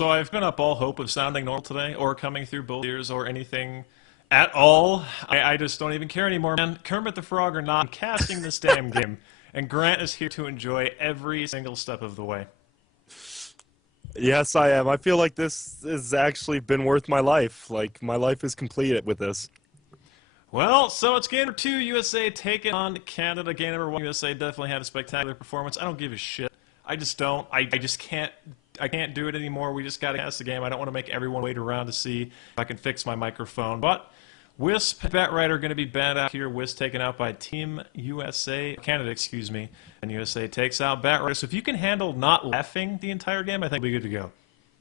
So I've given up all hope of sounding normal today, or coming through both ears, or anything at all. I just don't even care anymore, man. Kermit the Frog or not, I'm casting this damn game, and Grant is here to enjoy every single step of the way. Yes, I am. I feel like this has actually been worth my life. Like, my life is complete with this. Well, so it's game number 2, USA taking on Canada. Game number 1, USA definitely had a spectacular performance. I don't give a shit. I just don't. I just can't. I can't do it anymore. We just got to cast the game. I don't want to make everyone wait around to see if I can fix my microphone. But Wisp and Batrider are going to be banned out here. Wisp taken out by Team USA, Canada, excuse me. And USA takes out Batrider. So if you can handle not laughing the entire game, I think we'll be good to go.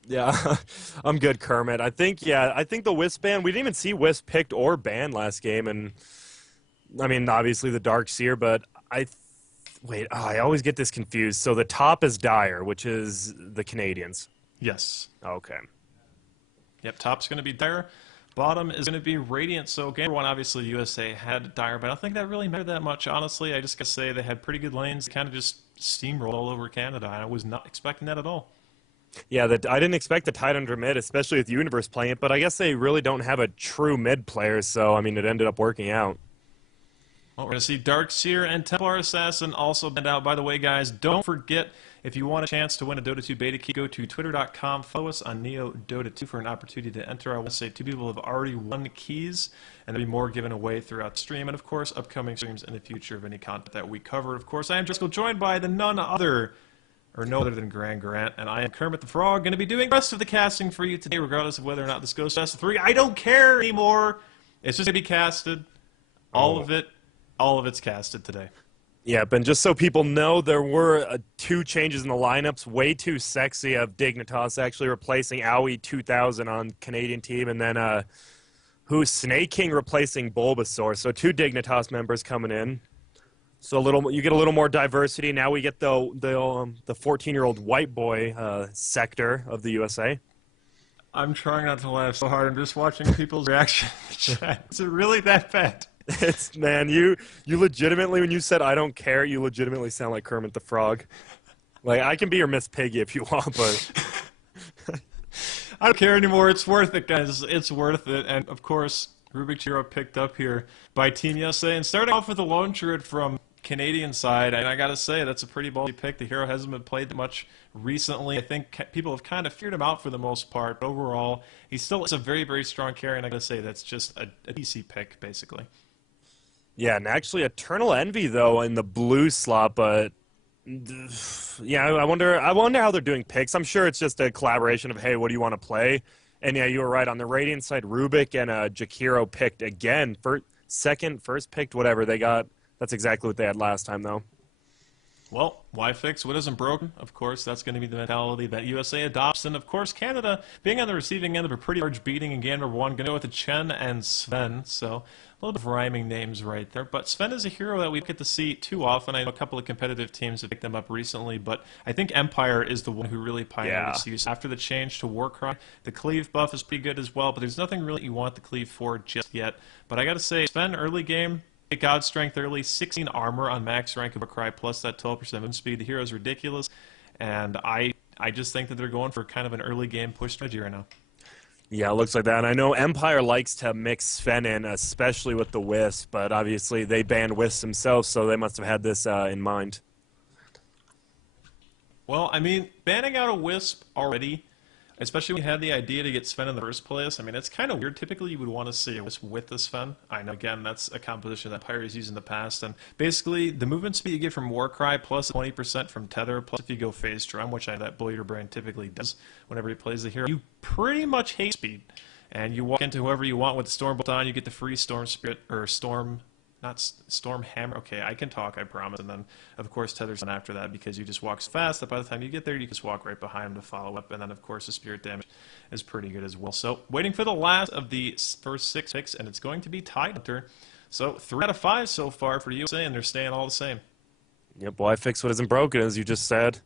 Yeah, I'm good, Kermit. I think the Wisp ban, we didn't even see Wisp picked or banned last game. And, I mean, obviously the Dark Seer, but I always get this confused. So the top is Dire, which is the Canadians. Yes. Okay. Yep, top's going to be Dire. Bottom is going to be Radiant. So game 1, obviously, USA had Dire, but I don't think that really mattered that much, honestly. I just got to say they had pretty good lanes. They kind of just steamrolled all over Canada. I was not expecting that at all. Yeah, I didn't expect the tight under mid, especially with Universe playing it, but I guess they really don't have a true mid player, so, I mean, it ended up working out. Well, we're going to see Darkseer and Templar Assassin also banned out. By the way, guys, don't forget, if you want a chance to win a Dota 2 beta key, go to twitter.com, follow us on NEODota 2 for an opportunity to enter. I want to say 2 people have already won keys, and there'll be more given away throughout the stream, and of course, upcoming streams in the future of any content that we cover. Of course, I am Draskyl, joined by no other than Grant, and I am Kermit the Frog, going to be doing the rest of the casting for you today, regardless of whether or not this goes to S3. I don't care anymore. It's just going to be casted. All of it's casted today. Yeah, but just so people know, there were 2 changes in the lineups. Way too sexy of Dignitas actually replacing Owie 2000 on Canadian team, and then who's Snake King replacing Bulbasaur. So 2 Dignitas members coming in. So you get a little more diversity. Now we get the 14-year-old white boy sector of the USA. I'm trying not to laugh so hard. I'm just watching people's reaction in the chat. Is it really that bad? It's, man, you legitimately, when you said I don't care, you legitimately sound like Kermit the Frog. Like, I can be your Miss Piggy if you want, but I don't care anymore. It's worth it, guys. It's worth it. And of course, Rubik Chiro picked up here by Team USA. And starting off with a lone druid from Canadian side, and I gotta say, that's a pretty ballsy pick. The hero hasn't been played that much recently. I think people have kind of feared him out for the most part. But overall, he still is a very, very strong carry, and I gotta say, that's just a DC pick, basically. yeah, and actually Eternal Envy though in the blue slot, but yeah, I wonder how they're doing picks. I'm sure it's just a collaboration of, hey, what do you want to play? And yeah, you were right on the Radiant side. Rubik and Jakiro picked again, first picked, whatever they got. That's exactly what they had last time though. Well, why fix what isn't broken? Of course, that's going to be the mentality that USA adopts. And, of course, Canada, being on the receiving end of a pretty large beating in game number 1, going to go with the Chen and Sven. So, a little bit of rhyming names right there. But Sven is a hero that we get to see too often. I know a couple of competitive teams have picked them up recently, but I think Empire is the one who really pioneered its use. After the change to Warcry, the cleave buff is pretty good as well, but there's nothing really you want the cleave for just yet. But I got to say, Sven, early game, God strength early, 16 armor on max rank of Warcry, plus that 12% movement speed. The hero is ridiculous, and I just think that they're going for kind of an early game push strategy right now. Yeah, it looks like that. And I know Empire likes to mix Sven in, especially with the Wisp, but obviously they banned Wisp themselves, so they must have had this in mind. Well, I mean, banning out a Wisp already, especially when you had the idea to get Sven in the first place, I mean, it's kind of weird. Typically, you would want to see a Wisp with the Sven. I know, again, that's a composition that Empire has used in the past. And basically, the movement speed you get from Warcry, plus 20% from Tether, plus if you go Phase Drum, which I know that Bullier Brain typically does whenever he plays the hero, you pretty much hate speed. And you walk into whoever you want with the Stormbolt on, you get the free Storm Spirit, or Storm... Not Storm Hammer. Okay, I can talk, I promise. And then, of course, Tether's on after that because you just walk fast that by the time you get there, you just walk right behind him to follow up. And then, of course, the spirit damage is pretty good as well. So, waiting for the last of the first 6 picks, and it's going to be Tidehunter. So, 3 out of 5 so far for USA, and they're staying all the same. Yep, why fix what isn't broken, as you just said.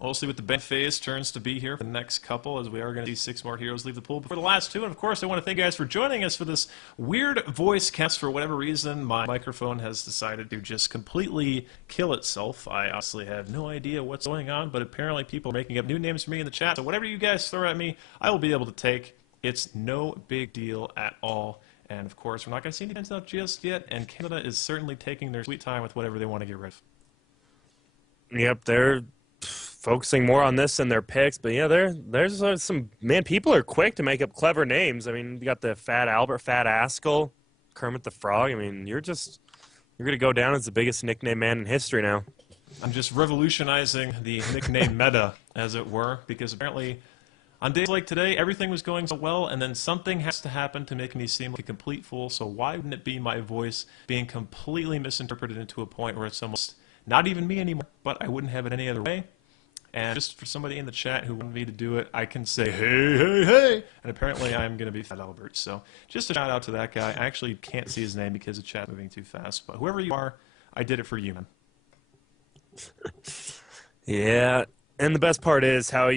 We'll see what the ban phase turns to be here for the next couple, as we are going to see 6 more heroes leave the pool before the last 2. And of course, I want to thank you guys for joining us for this weird voice cast. For whatever reason, my microphone has decided to just completely kill itself. I honestly have no idea what's going on, but apparently people are making up new names for me in the chat. So whatever you guys throw at me, I will be able to take. It's no big deal at all. And of course, we're not going to see any fans out just yet, and Canada is certainly taking their sweet time with whatever they want to get rid of. Yep, they're focusing more on this than their picks, but yeah, there's some people are quick to make up clever names. I mean, you got the Fat Albert, Fat Askell, Kermit the Frog. I mean, you're gonna go down as the biggest nickname man in history now. I'm just revolutionizing the nickname meta, as it were, because apparently on days like today, everything was going so well, and then something has to happen to make me seem like a complete fool. So why wouldn't it be my voice being completely misinterpreted into a point where it's almost not even me anymore, but I wouldn't have it any other way? And just for somebody in the chat who wanted me to do it, I can say, hey, hey, hey, and apparently I'm going to be Fat Albert. So just a shout out to that guy. I actually can't see his name because the chat's moving too fast, but whoever you are, I did it for you, man. Yeah, and the best part is how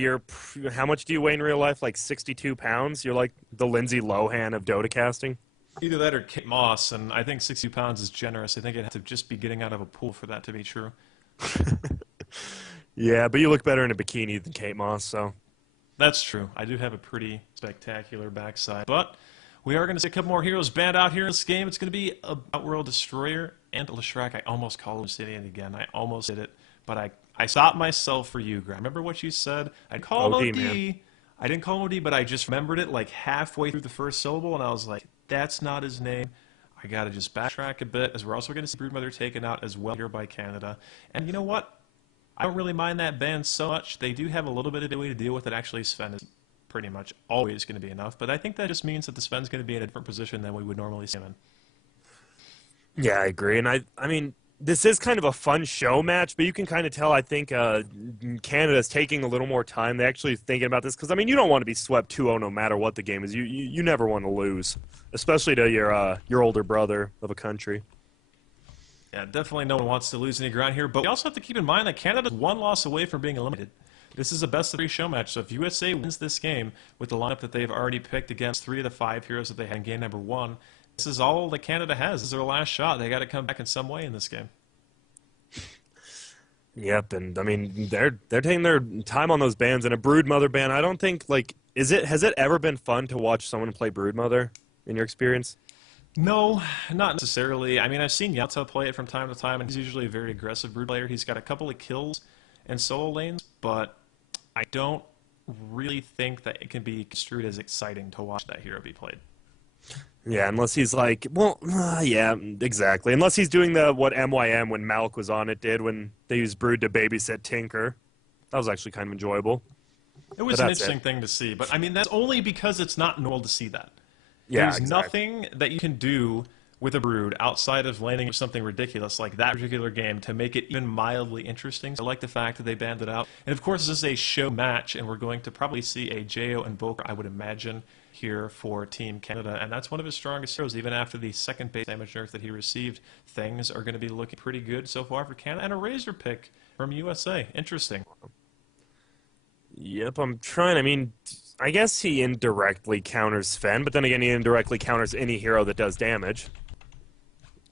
much do you weigh in real life? Like 62 pounds? You're like the Lindsay Lohan of Dota casting? Either that or Kate Moss, and I think 60 pounds is generous. I think it'd have to just be getting out of a pool for that to be true. Yeah, but you look better in a bikini than Kate Moss, so. That's true. I do have a pretty spectacular backside. But we are going to see a couple more heroes banned out here in this game. It's going to be a Outworld Destroyer and Leshrac. I almost called him Obsidian again. I almost did it, but I stopped myself for you, Grant. Remember what you said? I'd call him OD. I didn't call him OD, but I just remembered it like halfway through the first syllable, and I was like, that's not his name. I got to just backtrack a bit, as we're also going to see Broodmother taken out as well here by Canada. And you know what? I don't really mind that ban so much. They do have a little bit of a way to deal with it. Actually, Sven is pretty much always going to be enough, but I think that just means that the Sven's going to be in a different position than we would normally see him in. Yeah, I agree. And I mean, this is kind of a fun show match, but you can kind of tell, I think, Canada's taking a little more time. They're actually thinking about this because, I mean, you don't want to be swept 2-0 no matter what the game is. You never want to lose, especially to your older brother of a country. Yeah, definitely no one wants to lose any ground here, but we also have to keep in mind that Canada's 1 loss away from being eliminated. This is a best-of-3 show match, so if USA wins this game with the lineup that they've already picked against 3 of the 5 heroes that they had in game number 1, this is all that Canada has. This is their last shot. They got to come back in some way in this game. Yep, and I mean they're taking their time on those bans, and a Broodmother ban. I don't think has it ever been fun to watch someone play Broodmother in your experience? No, not necessarily. I mean, I've seen Yata play it from time to time, and he's usually a very aggressive Brood player. He's got a couple of kills in solo lanes, but I don't really think that it can be construed as exciting to watch that hero be played. Yeah, unless he's like, well, yeah, exactly. Unless he's doing what MYM when Malk was on it did when they used Brood to babysit Tinker. That was actually kind of enjoyable. It was an interesting thing to see, but I mean, that's only because it's not normal to see that. Yeah, There's nothing that you can do with a Brood outside of landing with something ridiculous like that particular game to make it even mildly interesting. So I like the fact that they banned it out. And of course, this is a show match, and we're going to probably see a Jo Invoker, I would imagine, here for Team Canada. And that's one of his strongest heroes. Even after the second base damage nerf that he received, things are going to be looking pretty good so far for Canada. And a Razor pick from USA. Interesting. Yep, I'm trying. I mean, I guess he indirectly counters Sven, but then again, he indirectly counters any hero that does damage.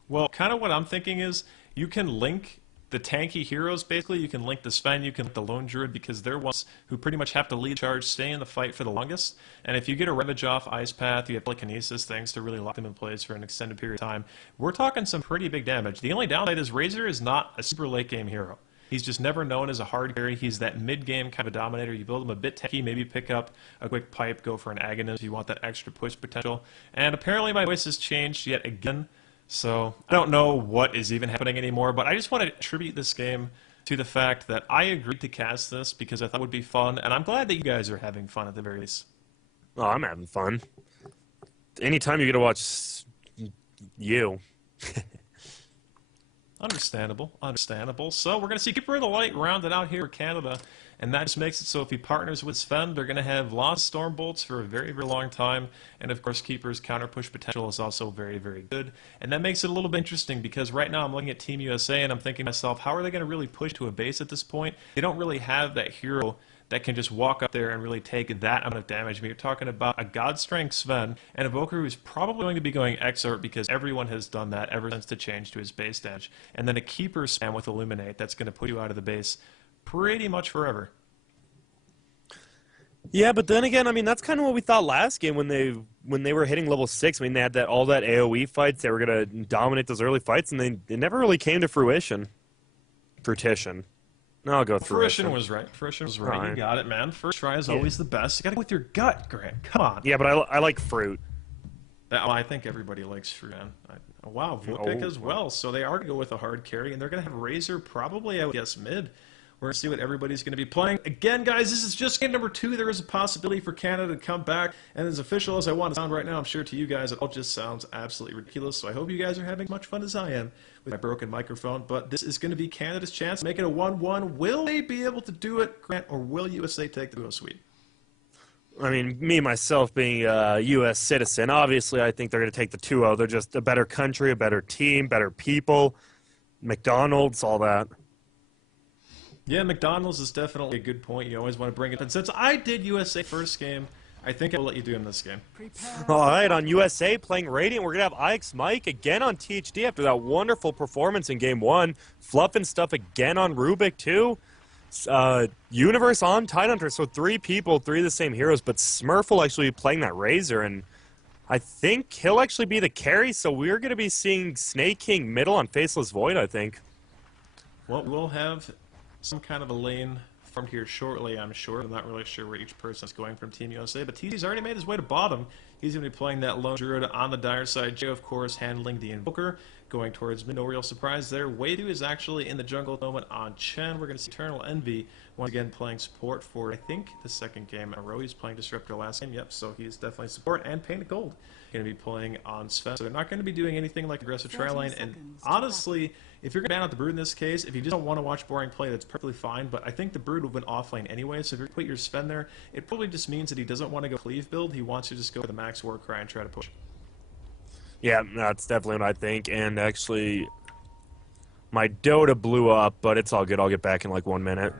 Well, kind of what I'm thinking is you can link the tanky heroes, basically. You can link the Sven, you can link the Lone Druid, because they're ones who pretty much have to lead charge, stay in the fight for the longest. And if you get a Ravage off Ice Path, you have telekinesis, things to really lock them in place for an extended period of time. We're talking some pretty big damage. The only downside is Razor is not a super late game hero. He's just never known as a hard carry. He's that mid-game kind of dominator. You build him a bit tanky, maybe pick up a quick pipe, go for an agonist if you want that extra push potential. And apparently my voice has changed yet again, so I don't know what is even happening anymore, but I just want to attribute this game to the fact that I agreed to cast this because I thought it would be fun, and I'm glad that you guys are having fun at the very least. Oh, I'm having fun. Anytime you get to watch you. Understandable, understandable. So we're going to see Keeper of the Light rounded out here for Canada. And that just makes it so if he partners with Sven, they're going to have lost Storm Bolts for a very, very long time. And of course, Keeper's counter push potential is also very, very good. And that makes it a little bit interesting because right now I'm looking at Team USA and I'm thinking to myself, how are they going to really push to a base at this point? They don't really have that hero that can just walk up there and really take that amount of damage. I mean, you're talking about a God Strength Sven and a Evoker who's probably going to be going Exort because everyone has done that ever since the change to his base damage. And then a Keeper spam with Illuminate that's going to put you out of the base pretty much forever. Yeah, but then again, I mean, that's kind of what we thought last game when they were hitting level 6. I mean, they had all that AoE fights. They were going to dominate those early fights, and they never really came to fruition. Fruition. No, I'll go Fruition was right. Fruition was right. Fine. You got it, man. First try is always the best. You got to go with your gut, Grant. Come on. Yeah, but I like fruit. I think everybody likes fruit, man. Wow, Vulpik as well. So they are going to go with a hard carry, and they're going to have Razor probably, I would guess, mid. We're going to see what everybody's going to be playing. Again, guys, this is just game number 2. There is a possibility for Canada to come back. And as official as I want to sound right now, I'm sure to you guys it all just sounds absolutely ridiculous. So I hope you guys are having as much fun as I am with my broken microphone. But this is going to be Canada's chance to make it a 1-1. Will they be able to do it, Grant, or will USA take the 2-0 sweep? I mean, me, myself, being a U.S. citizen, obviously I think they're going to take the 2-0. They're just a better country, a better team, better people, McDonald's, all that. Yeah, McDonald's is definitely a good point. You always want to bring it. And since I did USA first game, I think I will let you do him this game. All right, on USA playing Radiant, we're going to have Ix Mike again on THD after that wonderful performance in Game 1. Fluff and stuff again on Rubik, too. Universe on Tidehunter, so 3 people, 3 of the same heroes, but Smurf will actually be playing that Razor, and I think he'll actually be the carry, so we're going to be seeing Snake King middle on Faceless Void, I think. Well, we'll have some kind of a lane formed here shortly, I'm sure. I'm not really sure where each person is going from Team USA, but TC's already made his way to bottom. He's going to be playing that lone druid on the dire side. Jay, of course, handling the Invoker, going towards mid. No real surprise there. Wadu is actually in the jungle at the moment on Chen. We're going to see Eternal Envy once again playing support for, I think, the second game in a row. He's playing Disruptor last game. Yep, so he's definitely support. And Painted Gold going to be playing on Sven. So they're not going to be doing anything like aggressive try line. And honestly, if you're going to ban out the Brood in this case, if you just don't want to watch boring play, that's perfectly fine. But I think the Brood will have been offlane anyway, so if you put your Sven there, it probably just means that he doesn't want to go cleave build. He wants to just go for the max Warcry and try to push. Yeah, that's definitely what I think. And actually, my Dota blew up, but it's all good. I'll get back in like 1 minute.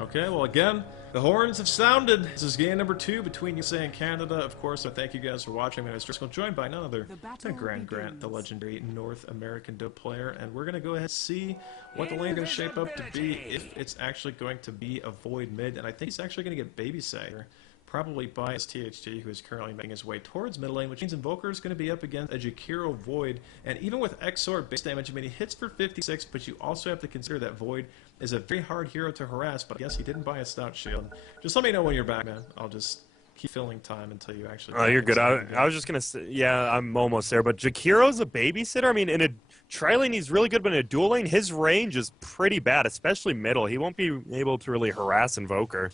Okay, well, again, the horns have sounded. This is game number 2 between USA and Canada. Of course, I thank you guys for watching. My name is Draskyl, joined by none other than Grant, the legendary North American Dota player. And we're going to go ahead and see what the lane is going to shape up to be, if it's actually going to be a Void mid. And I think he's actually going to get Babysat here, probably by his THT, who is currently making his way towards middle lane, which means Invoker is going to be up against a Jakiro Void. And even with Exort base damage, I mean, he hits for 56, but you also have to consider that Void is a very hard hero to harass, but I guess he didn't buy a Stout Shield. Just let me know when you're back, man. I'll just keep filling time until you actually... Oh, you're good. I was just going to say, yeah, I'm almost there, but Jakiro's a babysitter. I mean, in a tri-lane, he's really good, but in a dual lane, his range is pretty bad, especially middle. He won't be able to really harass Invoker.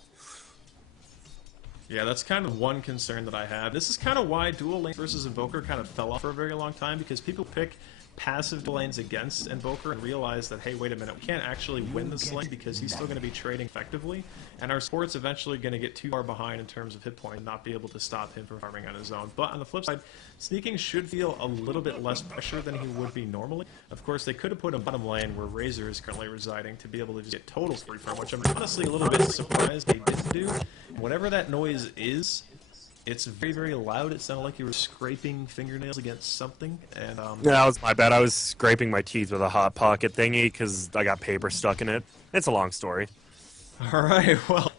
Yeah, that's kind of one concern that I have. This is kind of why dual lane versus Invoker kind of fell off for a very long time, because people pick passive dual lanes against Invoker and realize that, hey, wait a minute, we can't actually win this lane because he's still going to be trading effectively, and our support's eventually going to get too far behind in terms of hit point and not be able to stop him from farming on his own. But on the flip side, sneaking should feel a little bit less pressure than he would be normally. Of course, they could have put him bottom lane where Razor is currently residing to be able to just get totals free from, which I'm honestly a little bit surprised they didn't do. Whatever that noise is, it's very, very loud. It sounded like you were scraping fingernails against something. And yeah, that was my bad. I was scraping my teeth with a Hot Pocket thingy because I got paper stuck in it. It's a long story. All right, well,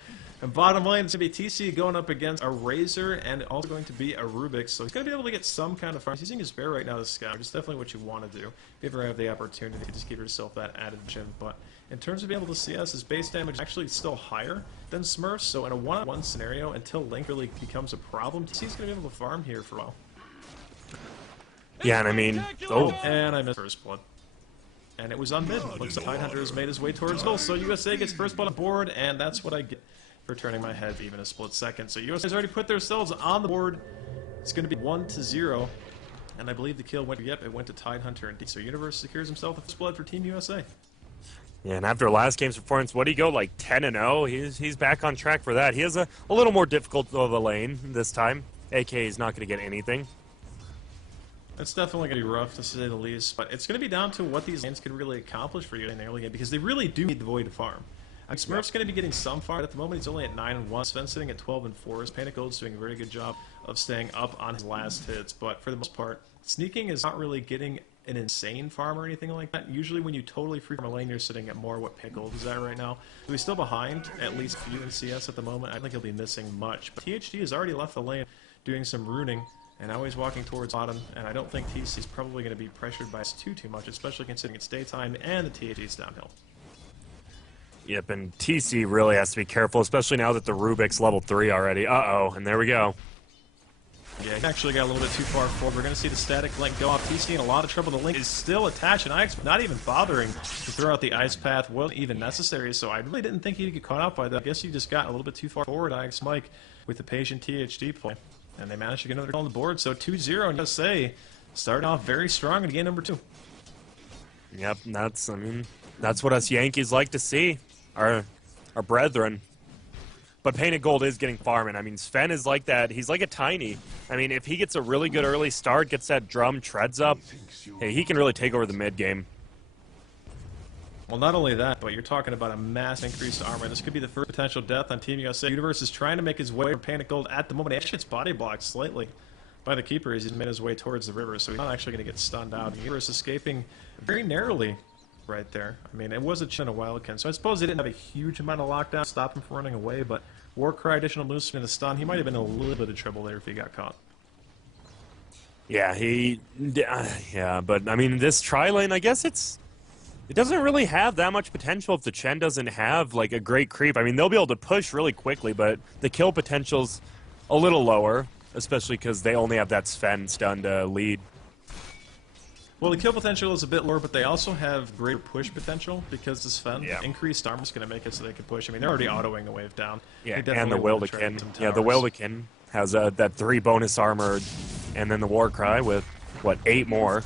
and bottom lane, it's going to be TC going up against a Razor and also going to be a Rubik. So he's going to be able to get some kind of farm. He's using his bear right now to scout, which is definitely what you want to do. If you ever have the opportunity to just give yourself that added gym. But in terms of being able to CS, his base damage is actually still higher than Smurf's. So in a one-on-one scenario, until Link really becomes a problem, TC's going to be able to farm here for a while. Yeah, and I mean, oh. And I missed first blood. And it was on mid. Looks like Tidehunter has made his way towards goal. So USA gets first blood on board, and that's what I get for turning my head even a split second. So USA's already put themselves on the board. It's going to be 1-0. And I believe the kill went, yep, it went to Tidehunter. And so Universe secures himself the first blood for Team USA. Yeah, and after last game's performance, what did he go, like 10-0? He's back on track for that. He has a little more difficult of a lane this time. AK is not going to get anything. It's definitely going to be rough, to say the least, but it's going to be down to what these lanes can really accomplish for you in the early game, because they really do need the Void to farm. I mean, Smurf's going to be getting some farm, but at the moment he's only at 9-1. Sven's sitting at 12-4. His Panic Gold's doing a very good job of staying up on his last hits, but for the most part, sneaking is not really getting an insane farm or anything like that. Usually when you totally free farm a lane, you're sitting at more what Panic Gold is at right now. So he's still behind, at least few in CS at the moment. I don't think he'll be missing much, but THD has already left the lane doing some runing. And now he's walking towards bottom, and I don't think TC's probably going to be pressured by us too much, especially considering it's daytime and the THD's downhill. Yep, and TC really has to be careful, especially now that the Rubik's level 3 already. Uh-oh, and there we go. Yeah, he actually got a little bit too far forward. We're going to see the static link go off. TC in a lot of trouble. The link is still attached, and Ix not even bothering to throw out the ice path. Wasn't even necessary, so I really didn't think he'd get caught out by that. I guess he just got a little bit too far forward, Ix Mike, with the patient THD play. And they managed to get another kill on the board, so 2-0 and USA starting off very strong in game number 2. Yep, that's what us Yankees like to see, our brethren. But Painted Gold is getting farming. I mean, Sven is like that. He's like a Tiny. I mean, if he gets a really good early start, gets that drum, treads up, hey, he can really take over the mid game. Well, not only that, but you're talking about a mass increased armor. This could be the first potential death on Team USA. Universe is trying to make his way from Panic Gold at the moment. He actually gets body blocked slightly by the Keeper as he's made his way towards the river, so he's not actually going to get stunned out. Universe escaping very narrowly right there. I mean, it was a chin of Wildkin, so I suppose he didn't have a huge amount of lockdown to stop him from running away, but Warcry, additional boost and a stun, he might have been in a little bit of trouble there if he got caught. Yeah, yeah, but I mean, this tri-lane, I guess it doesn't really have that much potential if the Chen doesn't have, like, a great creep. I mean, they'll be able to push really quickly, but the kill potential's a little lower, especially because they only have that Sven stun to lead. Well, the kill potential is a bit lower, but they also have greater push potential because the Sven Yeah. increased armor is going to make it so they can push. I mean, they're already autoing the wave down. Yeah, They and the definitely wanna trade Wildekin. some Yeah, the towers. Wildekin has that 3 bonus armor, and then the Warcry with, what, 8 more.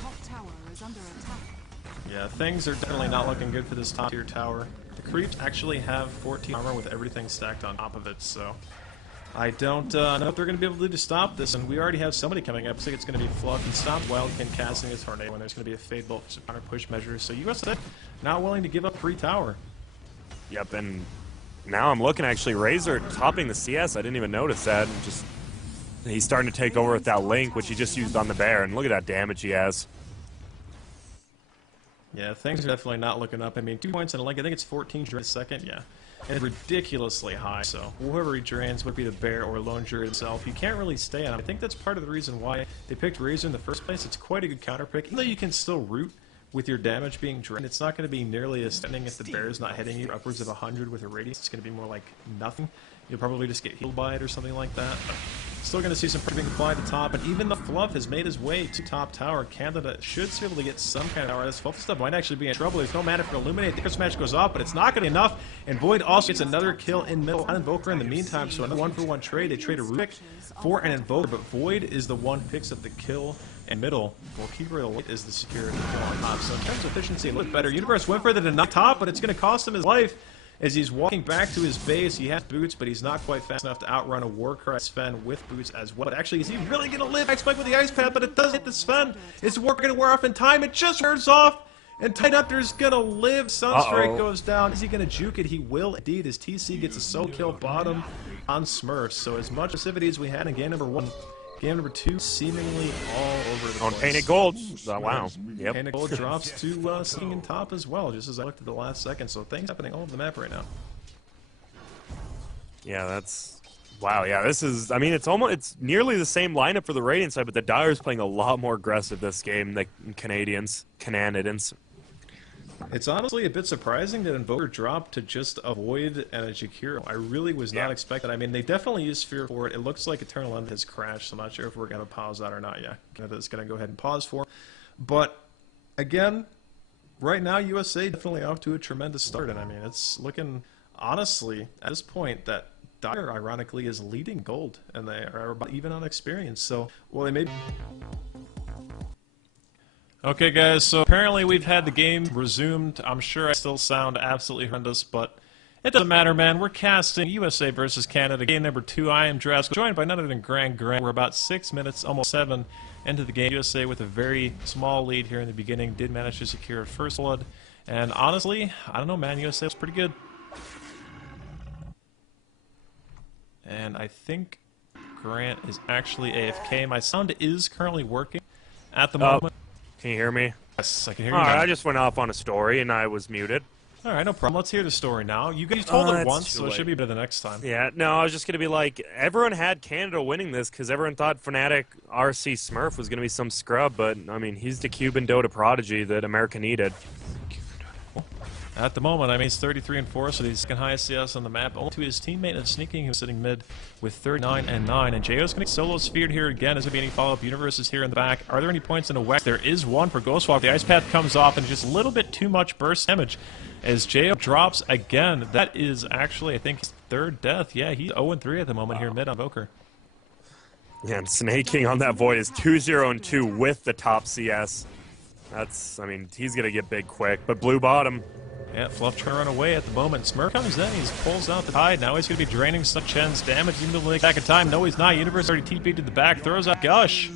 Yeah, things are definitely not looking good for this top tier tower. The creeps actually have 14 armor with everything stacked on top of it, so I don't know if they're going to be able to do to stop this, and we already have somebody coming up. I think it's going to be Fluff and stop Wildkin casting a tornado, and there's going to be a Fade Bolt counter push measure, so USA not willing to give up free tower. Yep, and now I'm looking, actually, Razor topping the CS. I didn't even notice that. He's starting to take over with that Link, which he just used on the Bear, and look at that damage he has. Yeah, things are definitely not looking up. I mean, 2 points in a link. I think it's 14 drain a second. Yeah, and ridiculously high. So whoever he drains, would be the Bear or Lone Druid himself, you can't really stay on him. I think that's part of the reason why they picked Razor in the first place. It's quite a good counter pick. Even though you can still root with your damage being drained, it's not going to be nearly as stunning if the Bear is not hitting you upwards of 100 with a radius. It's going to be more like nothing. You'll probably just get healed by it or something like that. But still going to see some pressure being applied to top, and even the Fluff has made his way to top tower. Canada should be able to get some kind of tower. This Fluff stuff might actually be in trouble. There's no mana for Illuminate. The Curse Match goes off, but it's not going to be enough. And Void also gets another kill in middle on Invoker in the meantime, so another 1-for-1 trade. They trade a Rubik for an Invoker, but Void is the one who picks up the kill in middle. Well, Keeper of the Light is the security kill on top. So in terms of efficiency, it looked better. Universe went for the deny top, but it's going to cost him his life. As he's walking back to his base, he has boots, but he's not quite fast enough to outrun a Warcry Sven with boots as well. But actually, is he really going to live? X-Spike with the ice pad, but it does hit the Sven. Is Warcry going to wear off in time? It just wears off, and Tide Hunter's going to live. Sunstrike goes down. Is he going to juke it? He will indeed, as TC gets a solo kill bottom on Smurfs. So as much passivity as we had in game number 1, game number 2 seemingly all over the On place. Painted Gold. Oh, wow. Yep. Painted Gold drops to sitting in top as well, just as I looked at the last second. So things happening all over the map right now. Yeah, that's... Wow, yeah, this is... I mean, it's nearly the same lineup for the Radiant side, but the Dyer's playing a lot more aggressive this game than Canadians. It's honestly a bit surprising that Invoker dropped to just avoid and a Jakiro. I really was not expecting. I mean, they definitely used Sphere for it. It looks like Eternal End has crashed, so I'm not sure if we're going to pause that or not. Yeah, Canada's going to go ahead and pause for. But, again, right now, USA definitely off to a tremendous start. And, I mean, it's looking, honestly, at this point, that Dyer, ironically, is leading gold. And they are about even on experience. So, well, they may... Okay, guys, so apparently we've had the game resumed. I'm sure I still sound absolutely horrendous, but it doesn't matter, man. We're casting USA versus Canada, game number 2. I am Draskyl, joined by none other than Grant. We're about 6 minutes, almost 7, into the game. USA with a very small lead here in the beginning did manage to secure first blood. And honestly, I don't know, man. USA was pretty good. And I think Grant is actually AFK. My sound is currently working at the moment. Can you hear me? Yes, I can hear you. Alright, I just went off on a story and I was muted. Alright, no problem. Let's hear the story now. You told it once, so it should be better the next time. Yeah, no, I was just going to be like, everyone had Canada winning this because everyone thought Fnatic RC Smurf was going to be some scrub, but, I mean, he's the Cuban Dota prodigy that America needed. At the moment, I mean, he's 33 and 4, so he's second highest CS on the map. Only to his teammate and Sneaking, who's sitting mid with 39 and 9. And JO's going to solo sphered here again. Is there be any follow-up? Universe is here in the back. Are there any points in the West? There is one for Ghostwalk. The Ice Path comes off and just a little bit too much burst damage as JO drops again. That is actually, I think, his third death. Yeah, he's 0-3 at the moment here mid on Voker. Yeah, and Snaking on that Void is 2-0-2 with the top CS. That's, I mean, he's going to get big quick. But blue bottom. Yeah, Fluff trying to run away at the moment. Smurf comes in, he pulls out the Tide. Now he's going to be draining some Chen's damage even though back in time. No, he's not. Universe already TP'd to the back, throws out Gush.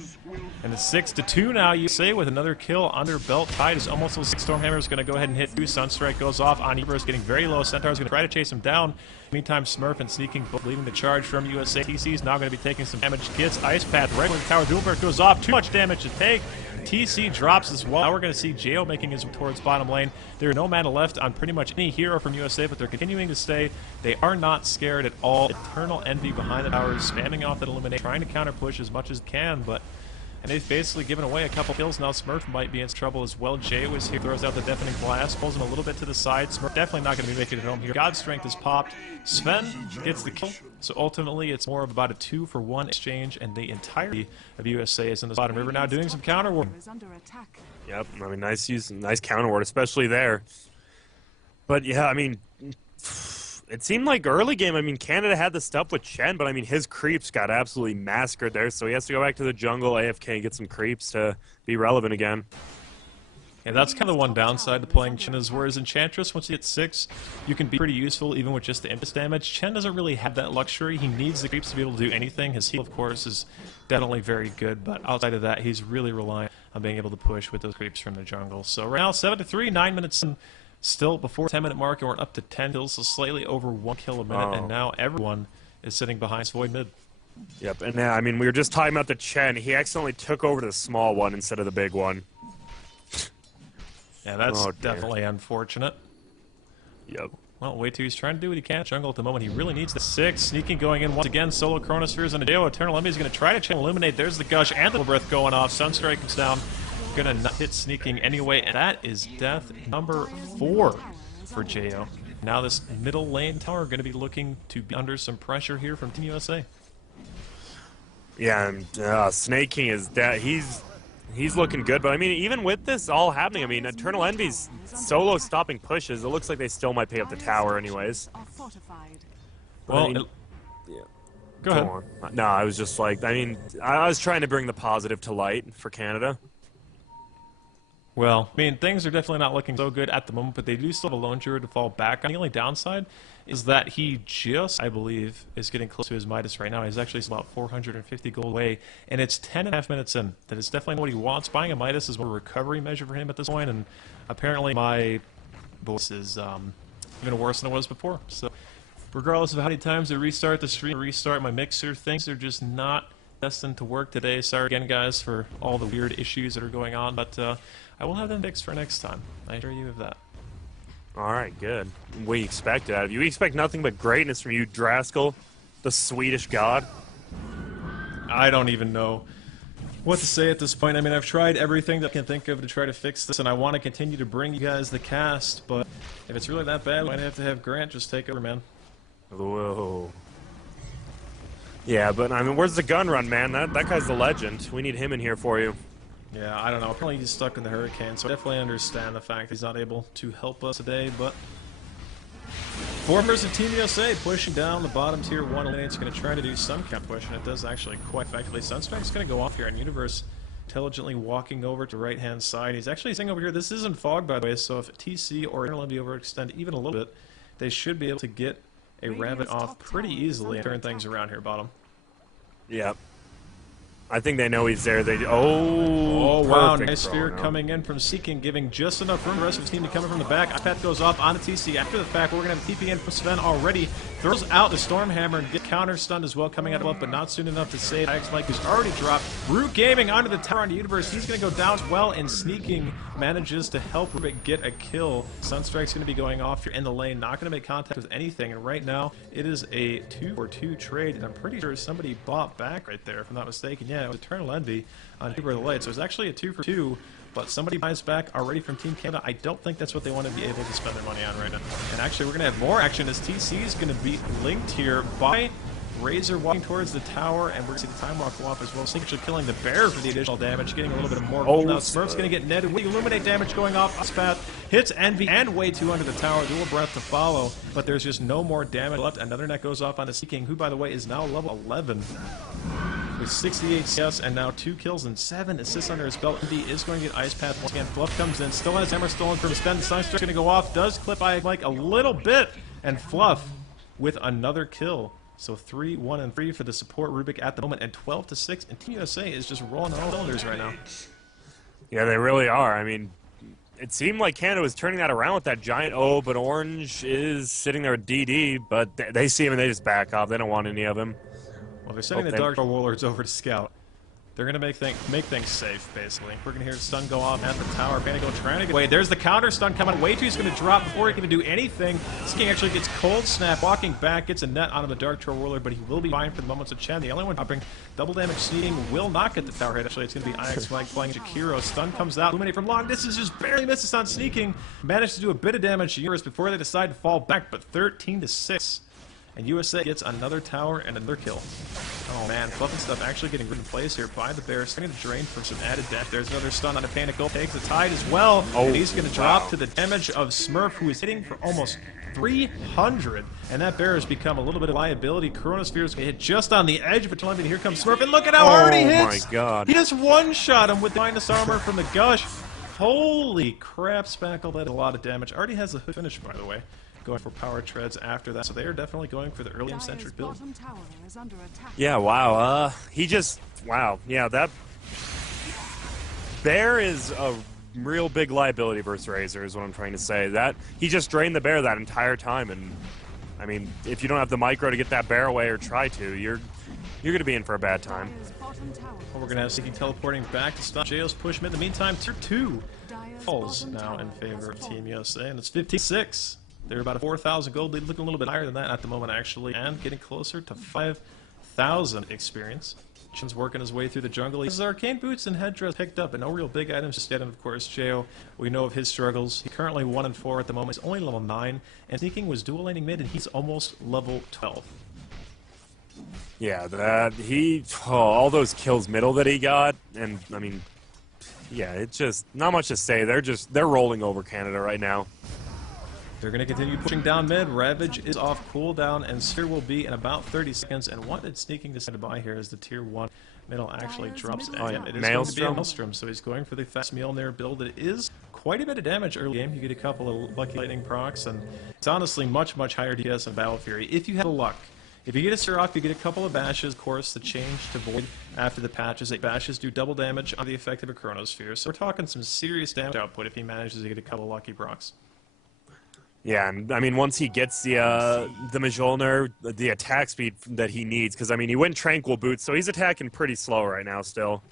And it's 6-2 now, you say, with another kill under belt. Tide is almost so Stormhammer is going to go ahead and hit 2. Sunstrike goes off on Universe, getting very low. Centaur's going to try to chase him down. Meantime, Smurf and Sneaking both leading the charge from USA. TC is now going to be taking some damage. Gets Ice Path right when the tower. Duelberg goes off. Too much damage to take. TC drops as well. Now we're going to see JO making his way towards bottom lane. There are no mana left on pretty much any hero from USA, but they're continuing to stay. They are not scared at all. Eternal Envy behind the towers, spamming off that eliminate, trying to counter push as much as can, but and they've basically given away a couple kills. Now Smurf might be in trouble as well. JO is here, throws out the Deafening Blast, pulls him a little bit to the side. Smurf definitely not going to be making it home here. God's Strength is popped. Sven gets the kill. So ultimately, it's more of about a 2-for-1 exchange, and the entirety of USA is in the bottom river now doing some counter war. Yep, I mean, nice counter ward, especially there. But yeah, I mean, it seemed like early game, I mean, Canada had the stuff with Chen, but I mean, his creeps got absolutely massacred there, so he has to go back to the jungle, AFK, and get some creeps to be relevant again. Yeah, that's kind of the one downside to playing Chen is whereas Enchantress, once you hit 6, you can be pretty useful even with just the Impulse damage. Chen doesn't really have that luxury. He needs the creeps to be able to do anything. His heal, of course, is definitely very good, but outside of that, he's really reliant on being able to push with those creeps from the jungle. So right now, 7-3, 9 minutes in, still before 10-minute mark, and we're up to 10 kills, so slightly over 1 kill a minute, and now everyone is sitting behind Void mid. Yep, and now, I mean, we were just talking about the Chen. He accidentally took over the small one instead of the big one. Yeah, that's definitely unfortunate. Yep. Well, wait till he's trying to do what he can. Jungle at the moment, he really needs the 6. Sneaking going in once again. Solo Chronospheres on the JO. Eternal Envy is going to try to eliminate. There's the Gush and the Breath going off. Sunstrike comes down. Gonna hit Sneaking anyway, and that is death number 4 for JO. Now this middle lane tower going to be looking to be under some pressure here from Team USA. Yeah, and Snaking is dead. He's looking good, but I mean, even with this all happening, I mean, Eternal Envy's solo stopping pushes. It looks like they still might pick up the tower anyways. Well, I mean, go ahead. No, I was just like, I mean, I was trying to bring the positive to light for Canada. Well, I mean, things are definitely not looking so good at the moment, but they do still have a lone druid to fall back on. The only downside is that he just, I believe, is getting close to his Midas right now. He's actually about 450 gold away, and it's 10.5 minutes in. That is definitely what he wants. Buying a Midas is more a recovery measure for him at this point, and apparently my voice is even worse than it was before. So regardless of how many times I restart the stream, restart my mixer, things are just not destined to work today. Sorry again, guys, for all the weird issues that are going on, but I will have them fixed for next time. I assure you of that. All right, good. We expect it out of you. We expect nothing but greatness from you, Draskyl, the Swedish god. I don't even know what to say at this point. I mean, I've tried everything that I can think of to try to fix this, and I want to continue to bring you guys the cast, but if it's really that bad, I might have to have Grant just take over, man. Whoa. Yeah, but I mean, where's the gun run, man? That guy's the legend. We need him in here for you. Yeah, I don't know. Apparently he's stuck in the hurricane, so I definitely understand the fact he's not able to help us today, but 4 members of Team USA pushing down the bottom tier 1 eliminate's going to try to do some count push, and it does actually quite effectively. Sunstrike's going to go off here, and Universe intelligently walking over to the right-hand side. He's actually saying over here, this isn't fog, by the way, so if TC or Interlumby overextend even a little bit, they should be able to get a rabbit off pretty easily and turn things around here, bottom. Yep. I think they know he's there. Oh, wow, nice fear coming in from Seeking, giving just enough room for the rest of the team to come in from the back. Ipat goes off on the TC. After the fact, we're going to have TP in from Sven already. Throws out the Stormhammer and get counter-stunned as well coming out of up, but not soon enough to save. Ix Mike, who's already dropped. Root Gaming onto the tower on the Universe. He's going to go down as well, and Sneaking manages to help Rubik get a kill. Sunstrike's going to be going off here in the lane, not going to make contact with anything, and right now it is a 2-for-2 trade, and I'm pretty sure somebody bought back right there, if I'm not mistaken. Yeah, it was Eternal Envy on Keeper of the Light, so it's actually a 2-for-2. But somebody buys back already from Team Canada. I don't think that's what they want to be able to spend their money on right now. And actually, we're going to have more action as TC is going to be linked here by Razor walking towards the tower, and we're going to see the Time Walk go off as well. Snake actually killing the bear for the additional damage, getting a little bit of more. Now Smurf's going to get netted with the Illuminate damage going off. Spat hits Envy and way too under the tower. Dual Breath to follow, but there's just no more damage left. Another net goes off on the Seeking, who, by the way, is now level 11. With 68 CS and now 2 kills and 7 assists under his belt. Envy is going to get Ice Path once again. Fluff comes in, still has Hammer stolen from Sven. Sunstrike's going to go off, does clip Mike a little bit, and Fluff with another kill. So 3, 1, and 3 for the support Rubik at the moment, and 12-6. And Team USA is just rolling on all cylinders right now. Yeah, they really are. I mean, it seemed like Canada was turning that around with that giant O, but Orange is sitting there with DD, but they see him and they just back off. They don't want any of him. Well, they're sending the Dark Warlords over to scout. They're going to make things safe, basically. We're going to hear stun go off at the tower. Panago trying to get away. There's the counter stun coming. Way too is going to drop before he can do anything. King actually gets Cold Snap, walking back, gets a net onto the Dark Troll Warlord, but he will be fine for the moment. So Chen, the only one dropping. Double damage Sneaking will not get the tower hit. Actually, it's going to be Ix Mike playing Jakiro. Stun comes out. Illuminate from long distance, just barely misses on Sneaking. Managed to do a bit of damage to Eurus before they decide to fall back, but 13-6. And USA gets another tower and another kill. Oh man, Fluff and Stuff actually getting in place here by the Bear. Starting to drain for some added death. There's another stun on a Panicle. Takes the tide as well. And he's going to drop to the damage of Smurf, who is hitting for almost 300. And that Bear has become a little bit of liability. Chronosphere's going to hit just on the edge of it. And here comes Smurf. And look at how hard he hits! My God. He just one-shot him with the minus armor from the Gush. Holy crap, Spackle. That is a lot of damage. Already has a hood finish, by the way. Going for power treads after that, so they are definitely going for the early centric build. Yeah, wow. Wow. Yeah, that Bear is a real big liability versus Razor, is what I'm trying to say. That he just drained the Bear that entire time, and I mean, if you don't have the micro to get that Bear away or try to, you're going to be in for a bad time. Well, we're going to have Seeking teleporting back to stop Jail's push. In the meantime, tier 2 falls now in favor of Team USA, and it's 56. They're about a 4,000 gold lead, looking a little bit higher than that at the moment, actually, and getting closer to 5,000 experience. Chin's working his way through the jungle. His arcane boots and headdress picked up, and no real big items just yet. And of course, Jo, we know of his struggles. He's currently 1-4 at the moment. He's only level 9, and Sneaking was dual laning mid, and he's almost level 12. Yeah, all those kills middle that he got, and I mean, yeah, it's just not much to say. They're rolling over Canada right now. They're going to continue pushing down mid. Ravage is off cooldown, and Seer will be in about 30 seconds. And what did Sneaking decide to buy here is the tier 1 middle actually drops in. It is going to be a Maelstrom, so he's going for the fast Mjolnir build. It is quite a bit of damage early game. You get a couple of Lucky Lightning procs, and it's honestly much, much higher DPS than Battle Fury. If you have the luck. If you get a Seer off, you get a couple of bashes. Of course, the change to Void after the patches. 8 bashes do double damage on the effect of a Chronosphere. So we're talking some serious damage output if he manages to get a couple of lucky procs. Yeah, and I mean, once he gets the Mjolnir, the attack speed that he needs, because I mean, he went Tranquil Boots, so he's attacking pretty slow right now still.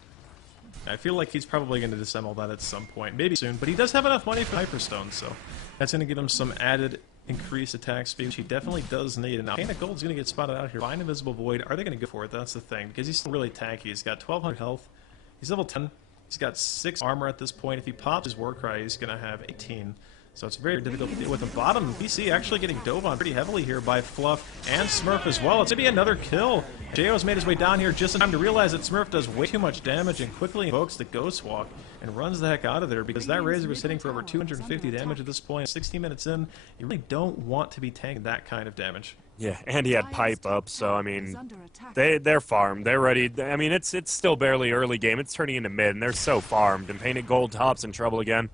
I feel like he's probably going to disassemble that at some point, maybe soon, but he does have enough money for Hyperstone, so that's going to give him some added increased attack speed, which he definitely does need. And now Pana Gold's going to get spotted out here. Find Invisible Void. Are they going to go for it? That's the thing, because he's still really tanky. He's got 1,200 health. He's level 10. He's got 6 armor at this point. If he pops his Warcry, he's going to have 18. So it's very difficult to deal with. The bottom, BC actually getting dove on pretty heavily here by Fluff and Smurf as well. It's going to be another kill. JO's made his way down here just in time to realize that Smurf does way too much damage and quickly invokes the Ghost Walk and runs the heck out of there, because that Razor was hitting for over 250 damage at this point. 16 minutes in, you really don't want to be tanking that kind of damage. Yeah, and he had pipe up, so I mean, they're farmed. They're ready. I mean, it's still barely early game. It's turning into mid, and they're so farmed. And Painted Gold top's in trouble again.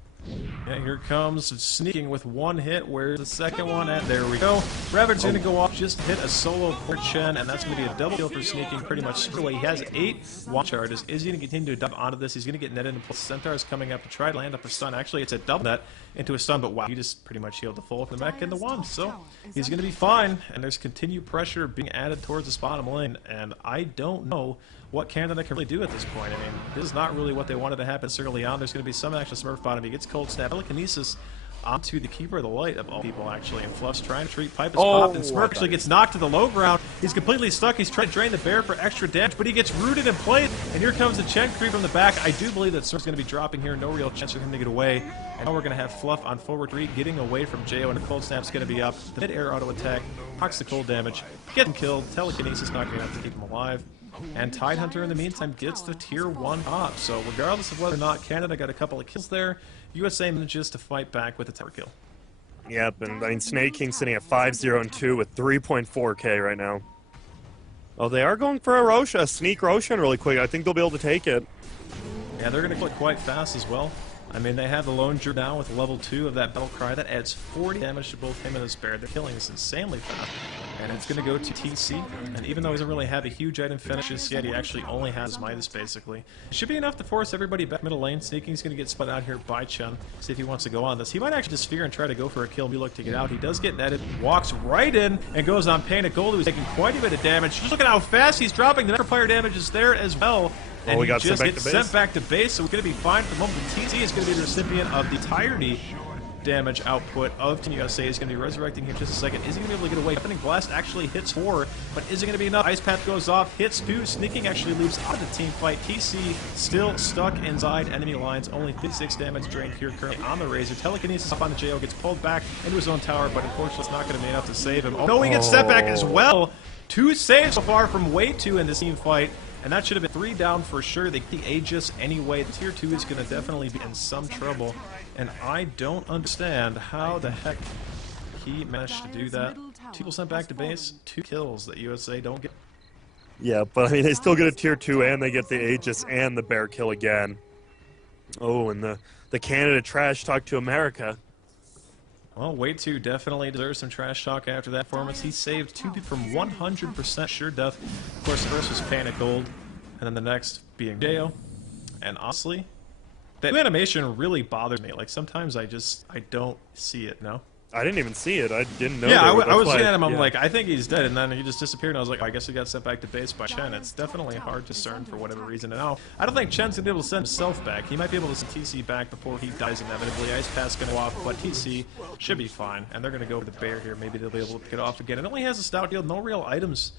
Yeah, here comes Sneaking with one hit. Where's the second one at? There we go. Ravage going to go off, just hit a solo for Chen, and that's going to be a double kill for Sneaking pretty much straight away. He has 8 watch charges. Is he going to continue to dive onto this? He's going to get netted, and plus Centaur's coming up to try to land up a stun. Actually, it's a double net into a stun, but wow, he just pretty much healed the full from the back into one. So he's going to be fine, and there's continued pressure being added towards this bottom lane, and I don't know what Canada can really do at this point. I mean, this is not really what they wanted to happen so early on. There's going to be some action Smurf bottom. He gets cold snap. Telekinesis onto the Keeper of the Light of all people, actually. And Fluff's trying to treat Pipe as popped, and Smurf actually gets knocked to the low ground. He's completely stuck. He's trying to drain the bear for extra damage, but he gets rooted and played. And here comes the Chen creep from the back. I do believe that Smurf's going to be dropping here. No real chance for him to get away. And now we're going to have Fluff on full retreat, getting away from Jo, and the cold snap's going to be up. The mid-air auto attack procs the cold damage, get him killed. Telekinesis not going to have to keep him alive. And Tidehunter, in the meantime, gets the tier 1 top. So regardless of whether or not Canada got a couple of kills there, USA manages to fight back with a tower kill. Yep, and I mean, Snake King sitting at 5-0-2 with 3.4k right now. Oh, they are going for a Roshan, sneak Roshan really quick. I think they'll be able to take it. Yeah, they're going to click quite fast as well. I mean, they have the Lone Drew down with level 2 of that Battle Cry. That adds 40 damage to both him and his bear. They're killing this insanely fast. And it's going to go to TC. And even though he doesn't really have a huge item finishes yet, he actually only has Midas, basically. It should be enough to force everybody back middle lane. Sneaking's going to get split out here by Chen. See if he wants to go on this. He might actually just fear and try to go for a kill. We look to get out. He does get netted, walks right in, and goes on Painted Gold, who's taking quite a bit of damage. Just look at how fast he's dropping. The next player damage is there as well. And he just gets sent back to base, so we're going to be fine for the moment. TC is going to be the recipient of the entirety damage output of Team USA. Is going to be resurrecting here in just a second. Is he going to be able to get away? Deafening Blast actually hits 4, but is it going to be enough? Ice Path goes off, hits 2. Sneaking actually leaves out of the team fight. TC still stuck inside enemy lines. Only 56 damage drained here currently on the Razor. Telekinesis up on the Jo, gets pulled back into his own tower, but unfortunately it's not going to be enough to save him. Oh no, he gets set back as well. 2 saves so far from Way 2 in this team fight. And that should have been 3 down for sure. They get the Aegis anyway. The tier 2 is going to definitely be in some trouble. And I don't understand how the heck he managed to do that. 2 people sent back to base, 2 kills that USA don't get. Yeah, but I mean, they still get a tier 2 and they get the Aegis and the bear kill again. Oh, and the Canada trash talk to America. Well, Way 2 definitely deserves some trash talk after that performance. He saved 2 people from 100% sure death. Of course, the first was Painted Gold, and then the next being Jo. And honestly, that animation really bothers me. Like, sometimes I don't see it, no? I didn't even see it. I didn't know. Yeah, I was looking at him, I'm like, I think he's dead, and then he just disappeared, and I was like, oh, I guess he got sent back to base by Chen. It's definitely hard to discern for whatever reason. And now, I don't think Chen's going to be able to send himself back. He might be able to send TC back before he dies inevitably. Ice Path's going to go off, but TC should be fine. And they're going to go with the bear here. Maybe they'll be able to pick it off again. It only has a stout deal, no real items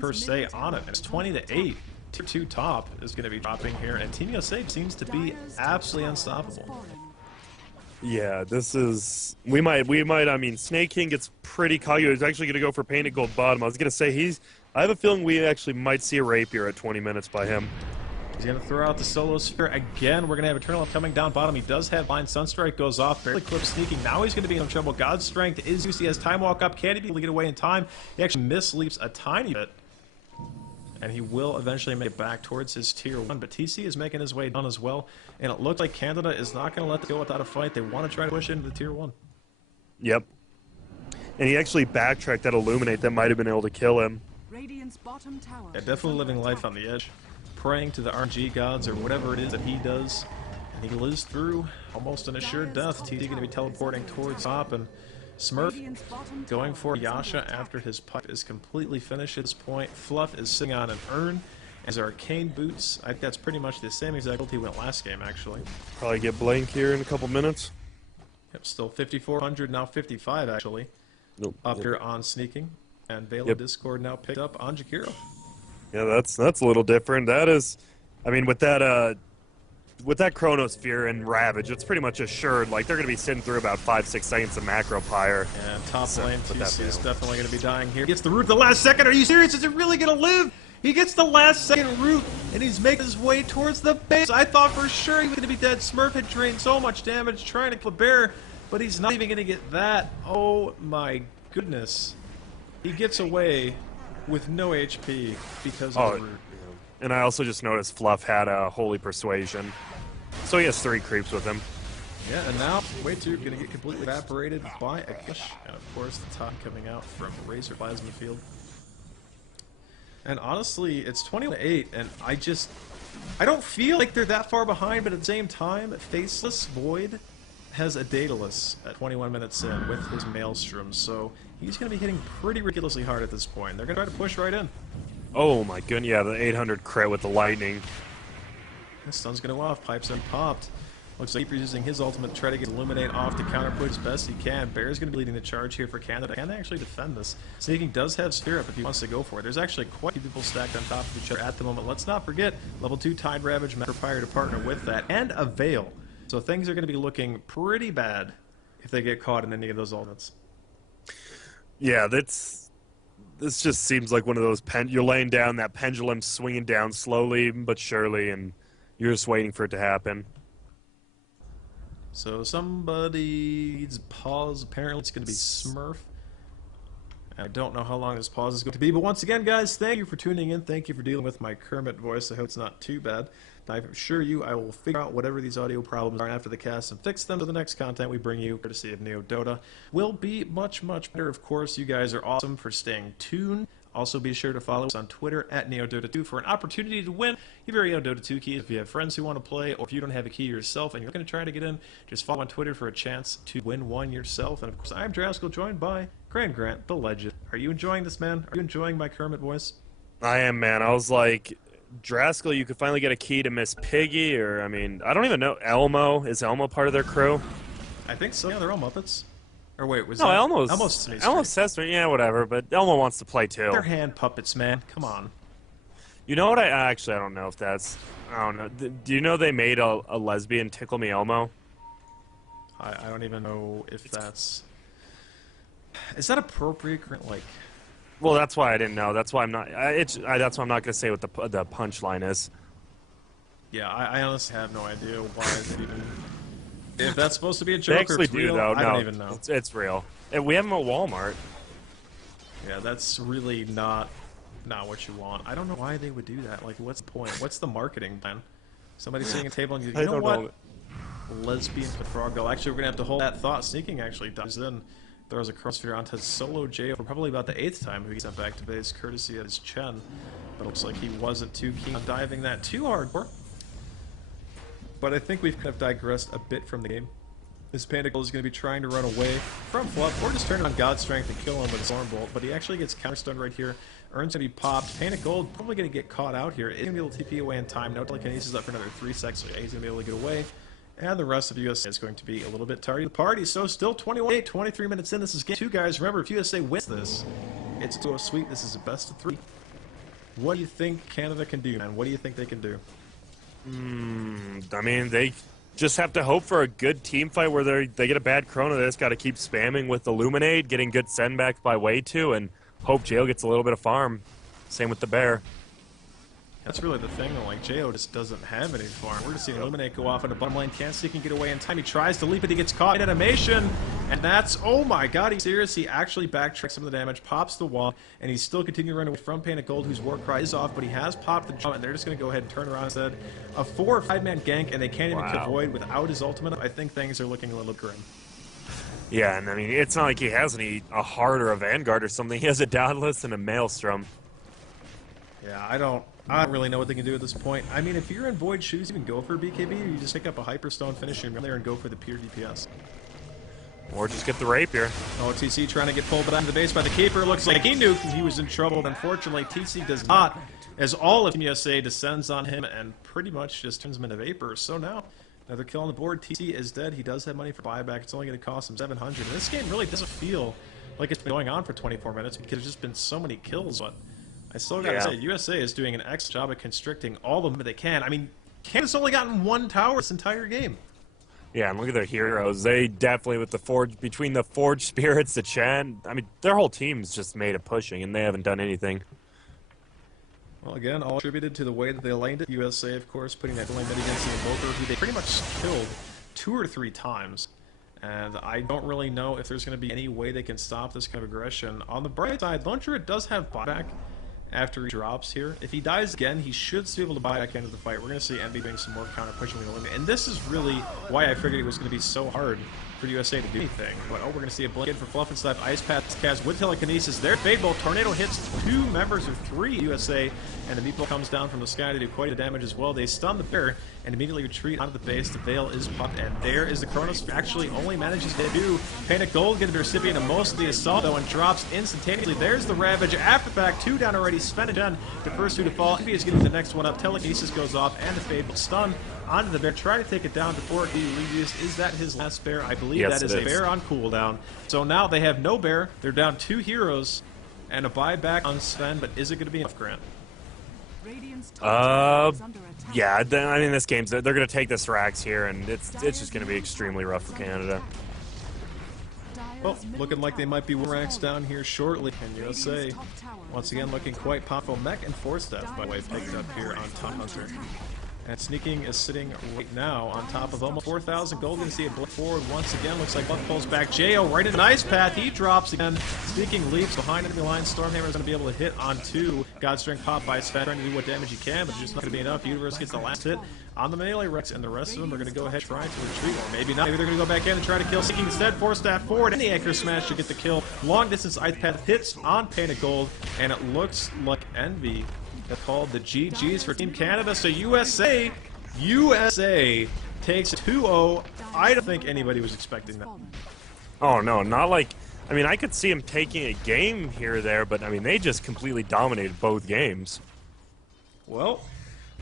per se on it. It's 20-8. Tier 2 top is going to be dropping here, and Team USA seems to be absolutely unstoppable. Yeah, this is... We might, I mean, Snake King gets pretty cocky. He's actually going to go for Painted Gold bottom. I was going to say, I have a feeling we actually might see a Rapier at 20 minutes by him. He's going to throw out the Solo Sphere again. We're going to have Eternal coming down bottom. He does have Blind Sunstrike, goes off, barely clips Sneaking. Now he's going to be in trouble. God's Strength is used. He has Time Walk up. Can he be able to get away in time? He actually misleaps a tiny bit. And he will eventually make it back towards his tier 1. But TC is making his way down as well. And it looks like Canada is not going to let it go without a fight. They want to try to push into the tier 1. Yep. And he actually backtracked that Illuminate that might have been able to kill him. Yeah, definitely living life on the edge. Praying to the RNG gods or whatever it is that he does. And he lives through almost an assured death. TC going to be teleporting towards top, and Smurf going for Yasha after his pipe is completely finished at this point. Fluff is sitting on an urn as Arcane Boots. I think that's pretty much the same exact ult he went last game, actually. Probably get blank here in a couple minutes. Yep, still 5,400, now 55 actually. Nope. Up here on Sneaking. And Veil of Discord now picked up on Jakiro. Yeah, that's a little different. That is, I mean, with that Chronosphere and Ravage, it's pretty much assured. Like, they're going to be sitting through about 5-6 seconds of Macro Pyre. And top lane, TC is definitely going to be dying here. Gets the root at the last second. Are you serious? Is it really going to live? He gets the last second root, and he's making his way towards the base. I thought for sure he was going to be dead. Smurf had drained so much damage trying to kill Bear, but he's not even going to get that. Oh my goodness. he gets away with no HP because of the root. And I also just noticed Fluff had a Holy Persuasion. So he has 3 creeps with him. Yeah, and now Way2 going to get completely evaporated by a Kish. And of course, the top coming out from Razor Plasma Field. And honestly, it's 21-8, and I don't feel like they're that far behind, but at the same time, Faceless Void has a Daedalus at 21 minutes in with his Maelstrom, so he's going to be hitting pretty ridiculously hard at this point. They're going to try to push right in. Oh my goodness, yeah, the 800 crit with the lightning. The stun's going to go off, Pipes in popped. Looks like he's using his ultimate to try to get Illuminate off to counterput as best he can. Bear's going to be leading the charge here for Canada. Can they actually defend this? Sneaking does have Sphere Up if he wants to go for it. There's actually quite a few people stacked on top of each other at the moment. Let's not forget, level 2 Tide Ravage required to partner with that, and a Veil. So things are going to be looking pretty bad if they get caught in any of those ultimates. Yeah, this just seems like one of those you're laying down, that pendulum swinging down slowly but surely, and you're just waiting for it to happen. So somebody needs pause. Apparently it's going to be Smurf. I don't know how long this pause is going to be, but once again, guys, thank you for tuning in. Thank you for dealing with my Kermit voice. I hope it's not too bad. I assure you I will figure out whatever these audio problems are after the cast and fix them, so the next content we bring you, courtesy of NEODota, will be much, much better. Of course, you guys are awesome for staying tuned. Also, be sure to follow us on Twitter at NEODota2 for an opportunity to win your very own Dota 2 key. If you have friends who want to play, or if you don't have a key yourself and you're going to try to get in, just follow on Twitter for a chance to win one yourself. And of course, I'm Draskyl, joined by Grant, the legend. Are you enjoying this, man? Are you enjoying my Kermit voice? I am, man. I was like, Draskyl, you could finally get a key to Miss Piggy, or, I mean, I don't even know. Elmo? Is Elmo part of their crew? I think so. Yeah, they're all Muppets. Or wait, was no, that... Elmo's Sesame, yeah, whatever, but Elmo wants to play too. They're hand puppets, man. Come on. You know what? I don't know if that's... I don't know. Do you know they made a lesbian Tickle Me Elmo? I don't even know if that's... Is that appropriate? Like... Well, that's why I didn't know. That's why I'm not... that's why I'm not going to say what the punchline is. Yeah, I honestly have no idea why is it even... If that's supposed to be a joke they actually or it's real, do, though. I No, don't even know. It's real. We have them at Walmart. Yeah, that's really not what you want. I don't know why they would do that. Like, what's the point? What's the marketing plan? Somebody sitting at a table and you know what? Lesbians with frog girl. Actually, we're going to have to hold that thought. Sneaking actually dives in. Throws a crossfire onto solo J for probably about the 8th time who he sent back to base, courtesy of his Chen. But it looks like he wasn't too keen on diving that too hardcore. But I think we've kind of digressed a bit from the game. This Panda Gold is going to be trying to run away from Fluff, or just turn on God's Strength and kill him with a Storm Bolt, but he actually gets counterstunned right here. Urn's going to be popped. Panda Gold probably going to get caught out here. He's going to be able to TP away in time. No telekinesis up for another 3 seconds, so yeah, he's going to be able to get away. And the rest of USA is going to be a little bit tardy to the party, so still 21-8, 23 minutes in. This is game 2, guys. Remember, if USA wins this, it's a 2-0 sweep. This is a best of 3. What do you think Canada can do, man? What do you think they can do? I mean, they just have to hope for a good team fight where they get a bad chrono. They just got to keep spamming with Illuminate, getting good sendbacks by Way2, and hope Jail gets a little bit of farm. Same with the Bear. That's really the thing, though. Like, Jo just doesn't have any farm. We're just seeing Illuminate go off into bottom lane. Can't see, can get away in time. He tries to leap it. He gets caught in animation. And that's, oh my god, he's serious. He actually backtracks some of the damage, pops the wall, and he's still continuing to run away from Panic Gold, whose war cry is off, but he has popped the jump, and they're just going to go ahead and turn around instead. A 4 or 5-man gank, and they can't even avoid without his ultimate. I think things are looking a little grim. Yeah, and I mean, it's not like he has a Heart or a Vanguard or something. He has a Daedalus and a Maelstrom. Yeah, I don't really know what they can do at this point. I mean, if you're in Void shoes, you can go for BKB, or you just pick up a Hyperstone, finish him there, and go for the pure DPS. Or just get the Rapier. Oh, TC trying to get pulled down the base by the Keeper. Looks like he knew he was in trouble, but unfortunately, TC does not, as all of Team USA descends on him and pretty much just turns him into vapor. So now, another kill on the board. TC is dead. He does have money for buyback. It's only going to cost him 700. And this game really doesn't feel like it's been going on for 24 minutes because there's just been so many kills, but I still gotta say, USA is doing an excellent job at constricting all of them they can. I mean, Canada's only gotten 1 tower this entire game. Yeah, and look at their heroes. They definitely, with the Forge, between the Forge Spirits, the Chen, I mean, their whole team's just made a pushing, and they haven't done anything. Well, again, all attributed to the way that they laned it. USA, of course, putting that lane mid against the Invoker, who they pretty much killed 2 or 3 times. And I don't really know if there's going to be any way they can stop this kind of aggression. On the bright side, Lone Druid does have buyback after he drops here. If he dies again, he should still be able to buy back into the fight. We're going to see Envy doing some more counter pushing with the limit. And this is really why I figured it was going to be so hard for USA to do anything. But oh, we're going to see a blink in for Fluff and Slap. Ice Path cast with telekinesis there. Fade Bolt. Tornado hits 2 members of 3 USA. And the Meatball comes down from the sky to do quite a damage as well. They stun the bear and immediately retreat out of the base. The Veil is popped, and there is the Kronos. Actually only manages to do Painted Gold, get the recipient of most of the assault though, and drops instantaneously. There's the Ravage. After back, 2 down already. Sven and Jen, the first 2 to fall. Envy is getting the next one up. Telekinesis goes off, and the Fade Bolt stun onto the bear. Try to take it down before it be reused. Is that his last bear? I believe yes, that is a bear on cooldown. So now they have no bear. They're down 2 heroes and a buyback on Sven, but is it going to be enough, Grant? Yeah, I mean, this game's, they're going to take the Rax here, and it's just going to be extremely rough for Canada. Well, looking like they might be Rax down here shortly, and USA once again looking quite powerful. Mech and Force Death, by the way, picked up here on Top Hunter. And Sneaking is sitting right now on top of almost 4,000 gold. Going to see a blip forward once again. Looks like Buck pulls back. Jo right in an Ice Path. He drops again. Sneaking leaps behind enemy line. Stormhammer is going to be able to hit on 2. Godstring pop by Sven, trying to do what damage he can, but just not going to be enough. Universe gets the last hit on the melee Rex, and the rest of them are going to go ahead trying to retreat. Or maybe not. Maybe they're going to go back in and try to kill Sneaking instead. Force Staff forward, and the Anchor Smash to get the kill. Long distance Ice Path hits on Painted Gold, and it looks like Envy have called the GGs for Team Canada. So USA takes 2-0. I don't think anybody was expecting that. Oh, no, not like... I mean, I could see him taking a game here or there, but, I mean, they just completely dominated both games. Well,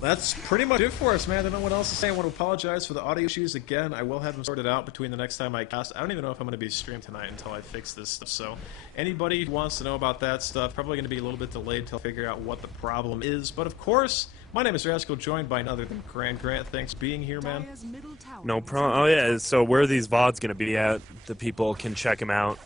that's pretty much it for us, man. I don't know what else to say. I want to apologize for the audio issues again. I will have them sorted out between the next time I cast. I don't even know if I'm going to be streamed tonight until I fix this stuff. So anybody who wants to know about that stuff, probably going to be a little bit delayed until I figure out what the problem is. But of course, my name is Draskyl, joined by none other than Grant. Thanks for being here, man. No problem. Oh, yeah, so where are these VODs going to be at? The people can check them out.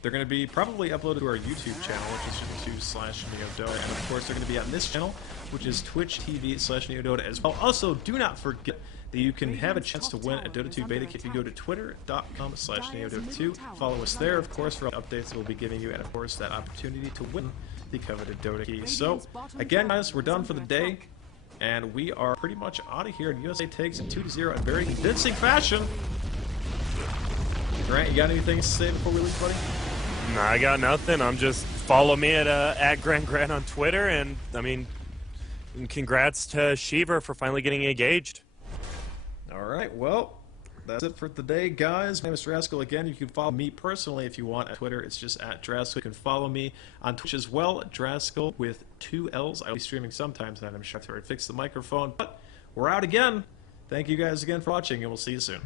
They're going to be probably uploaded to our YouTube channel, which is YouTube/NEODota. And of course, they're going to be on this channel, which is Twitch.tv/NEODota as well. Also, do not forget that you can have a chance to win a Dota 2 beta kit if you go to twitter.com/NEODota2. Follow us there, of course, for updates that we'll be giving you, and of course, that opportunity to win the coveted Dota key. So, again, guys, we're done for the day, and we are pretty much out of here. And USA takes it 2-0 in very convincing fashion. Grant, you got anything to say before we leave, buddy? No, I got nothing. I'm just follow me at Grant on Twitter, and I mean, congrats to Shiver for finally getting engaged. All right, well, that's it for today, guys. My name is Draskyl. Again, you can follow me personally if you want at Twitter. It's just at Draskyl. You can follow me on Twitch as well, Draskyl with 2 L's. I'll be streaming sometimes, and I'm sure I fixed the microphone, but we're out again. Thank you guys again for watching, and we'll see you soon.